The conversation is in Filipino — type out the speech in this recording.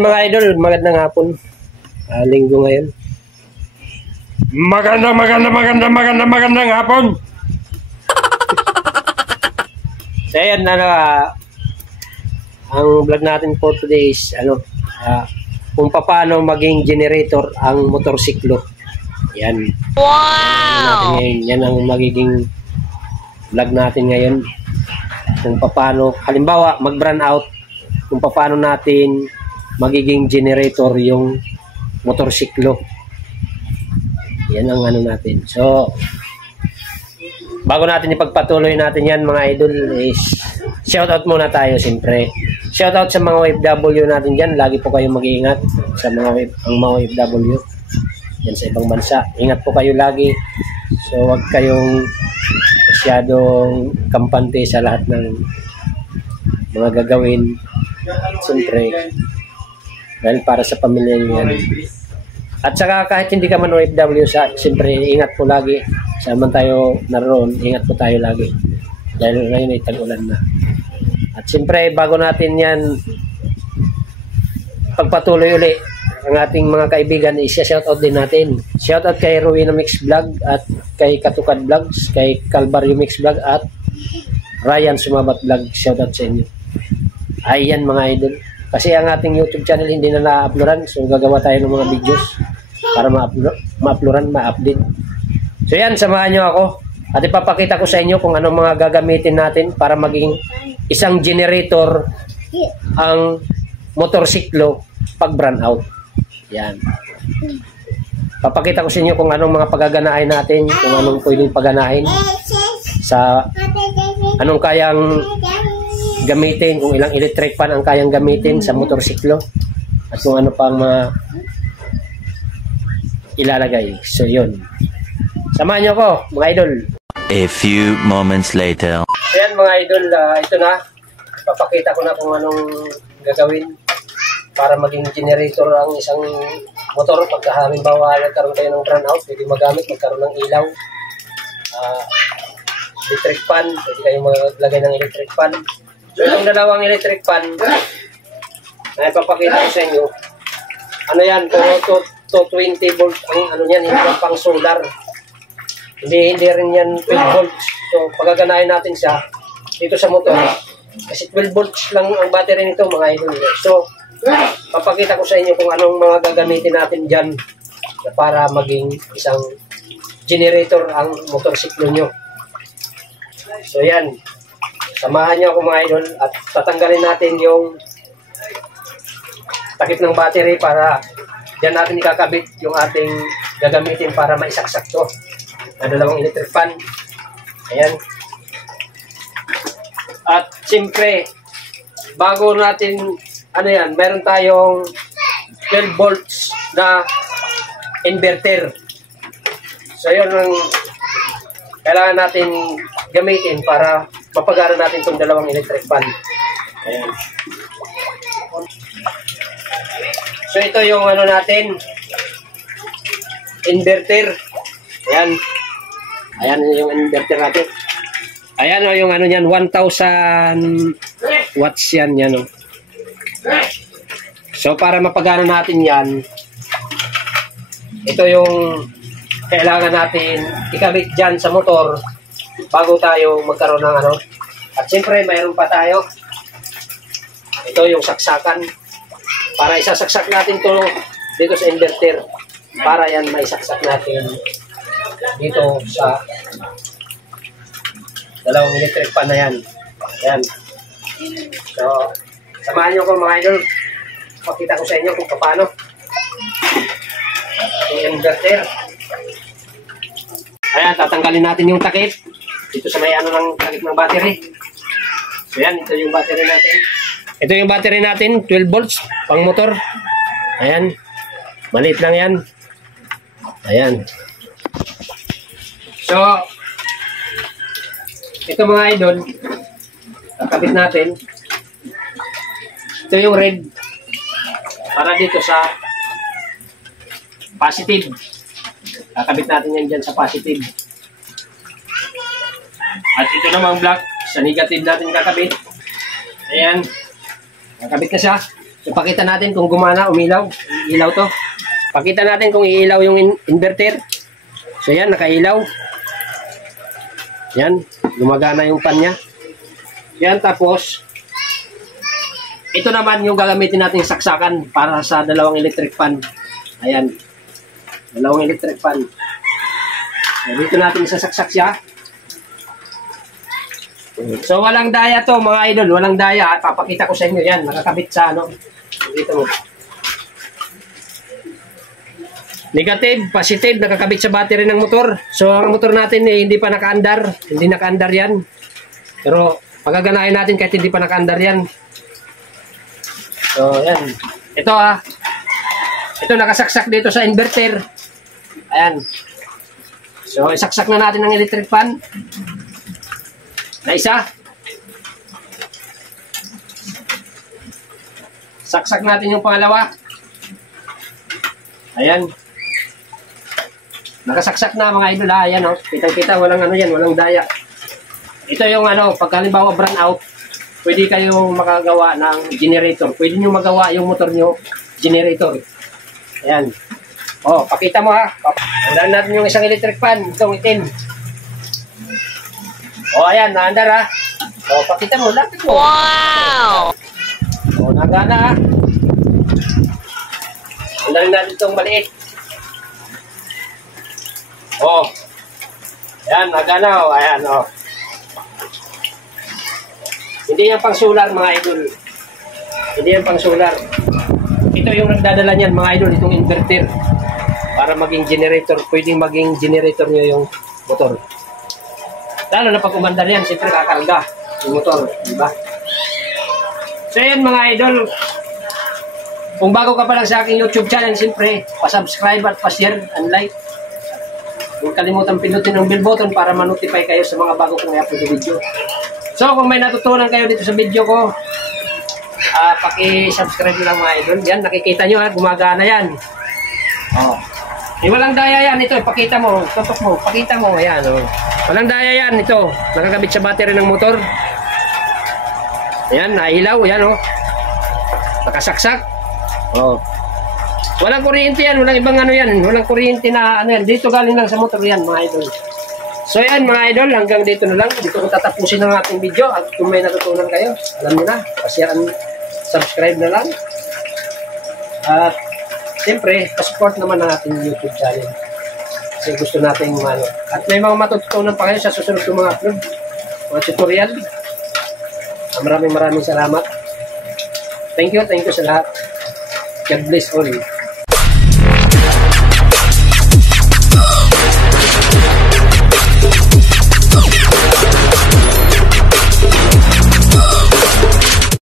Mga idol, magandang hapon. Linggo ngayon. Magandang hapon. So ayan ang vlog natin for today is kung paano maging generator ang motorsiklo. Yan. Wow! Yan ang magiging vlog natin ngayon. Kung paano, halimbawa mag-brand out, kung paano natin magiging generator yung motorsiklo. Yan ang ano natin. So, bago natin ipagpatuloy natin yan mga idol is shoutout muna tayo siyempre. Shoutout sa mga OFW natin dyan. Lagi po kayong mag-iingat sa mga OFW yan sa ibang bansa. Ingat po kayo lagi. So, huwag kayong masyadong kampante sa lahat ng mga gagawin. Siyempre, dahil para sa pamilya niyo yan. At saka kahit hindi ka man OFW, siyempre ingat po lagi. Saan man tayo naroon, ingat po tayo lagi. Dahil ngayon ay tag-ulan na. At siyempre, bago natin yan pagpatuloy uli, ang ating mga kaibigan, isa-shoutout din natin. Shoutout kay Rowena Mix Vlog at kay Katukad Vlogs, kay Calvario Mix Vlog at Ryan Sumabat Vlog. Shoutout sa inyo. Ayan mga idol. Kasi ang ating YouTube channel hindi na na-uploadan. So gagawa tayo ng mga videos para ma-uploadan, ma-update. So yan, samahan nyo ako. At ipapakita ko sa inyo kung anong mga gagamitin natin para maging isang generator ang motorsiklo pag brand out. Yan. Papakita ko sa inyo kung anong mga pagaganahin natin, kung anong pwedeng paganahin sa anong kayang gamitin, kung ilang electric fan ang kayang gamitin sa motorsiklo at kung ano pang ilalagay. So yun, samahan nyo ko mga idol. A few moments later. So yan mga idol, ito na, papakita ko na kung anong gagawin para maging generator ang isang motor. Pagka halimbawa nagkaroon kayo ng brand out, pwede magamit, magkaroon ng ilaw, electric fan, pwede kayo maglagay ng electric fan. So itong dalawang electric fan na ipapakita ko sa inyo, ano yan, 220 volt ang ano yan, hindi lang pang solar, hindi rin yan 12 volts. So pagaganahin natin siya dito sa motor kasi 12 volts lang ang battery nito mga idol. So papakita ko sa inyo kung anong mga gagamitin natin dyan para maging isang generator ang motorsiklo nyo. So yan, samahan nyo ako mga idol at tatanggalin natin yung takip ng battery para dyan natin ikakabit yung ating gagamitin para maisaksak to na dalawang electric fan. Ayan. At siyempre, bago natin ano yan, meron tayong 12 volts na inverter. So yun ang kailangan natin gamitin para mapagana natin itong dalawang electric fan. Ayan. So ito yung ano natin, inverter. Ayan. Ayan yung inverter natin. Ayan o yung ano yan, 1,000 watts yan. Yan o. So para mapagana natin yan, ito yung kailangan natin ikabit dyan sa motor bago tayo magkaroon ng ano. At siyempre mayroon pa tayo, ito yung saksakan para isasaksak natin to dito sa inverter para yan maisaksak natin dito sa dalawang electric fan na yan. Ayan. So samahan nyo ko mga idol, pakita ko sa inyo kung paano yung inverter. Ayan, tatanggalin natin yung takip dito sa may ano ng takip ng battery. So yan, ito yung battery natin. Ito yung battery natin, 12 volts pang motor. Ayan, maliit lang yan. Ayan. So ito mga idol, kakabit natin. Ito yung red para dito sa positive. Kakabit natin yan dyan sa positive. At ito namang black sa negative natin kakabit. Ayan. Kakabit na siya. So, pakita natin kung gumana, umilaw. Ilaw to. Pakita natin kung iilaw yung inverter. So, yan, nakailaw. Yan, gumagana yung pan niya. Yan, tapos, ito naman yung gagamitin natin saksakan para sa dalawang electric fan. Ayan. Dalawang electric fan. So, dito natin isasaksak siya. So, walang daya to mga idol. Walang daya. Papakita ko sa inyo yan. Nakakabit sa ano. Dito mo. Negative, positive. Nakakabit sa battery ng motor. So, ang motor natin hindi pa nakaandar. Hindi nakaandar yan. Pero, pagaganahin natin kahit hindi pa nakaandar yan. So, yan. Ito Ito, nakasaksak dito sa inverter. Ayan. So, isaksak na natin ang electric fan. Na isa. Saksak natin yung pangalawa. Ayan. Nakasaksak na mga idol. Ayan o. Kitang-kita. Walang ano yan. Walang daya. Ito yung ano. Pag halimbawa brand out, pwede kayong makagawa ng generator. Pwede nyo magawa yung motor nyo generator. Ayan. O, pakita mo ha. Tandaan natin yung isang electric fan. Itong itim. O, ayan, naandar ha. O, pakita mo, lapit mo. Wow! O, nagana ha. Andarin natin itong maliit. O. Ayan, nagana o. Ayan, o. Hindi yan pang solar, mga idol. Hindi yan pang solar. Ito yung nagdadala niyan, mga idol, itong inverter. Para maging generator. Pwedeng maging generator nyo yung motor. Lalo na pag umandar yan, siyempre kakarga yung motor, di ba? So yan mga idol, kung bago ka pa lang sa aking YouTube channel, siyempre, pa-subscribe at pa-share and like. Huwag kalimutan pinutin ang bell button para ma-notify kayo sa mga bago kong i-upload na video. So kung may natutunan kayo dito sa video ko, paki-subscribe lang mga idol. Yan, nakikita nyo ha, gumagana yan. Oh. Walang daya yan, ito, pakita mo, tutok mo, pakita mo, ayan, oh. Walang daya yan, ito, nakakabit sa battery ng motor. Ayan, nailaw, ayan, oh. Nakasaksak. Oh. Walang kuryente yan, walang ibang ano yan, walang kuryente na ano yan, dito galing lang sa motor yan, mga idol. So yan, mga idol, hanggang dito na lang, dito ko tatapusin ang ating video, at kung may natutunan kayo, alam nyo na, pa-share and subscribe na lang. At siyempre, pa-support naman ang ating YouTube channel. Kasi gusto natin ano. At may mga matututunan pa kayo sa susunod ng mga upload, mga tutorial. Maraming salamat. Thank you sa lahat. God bless all.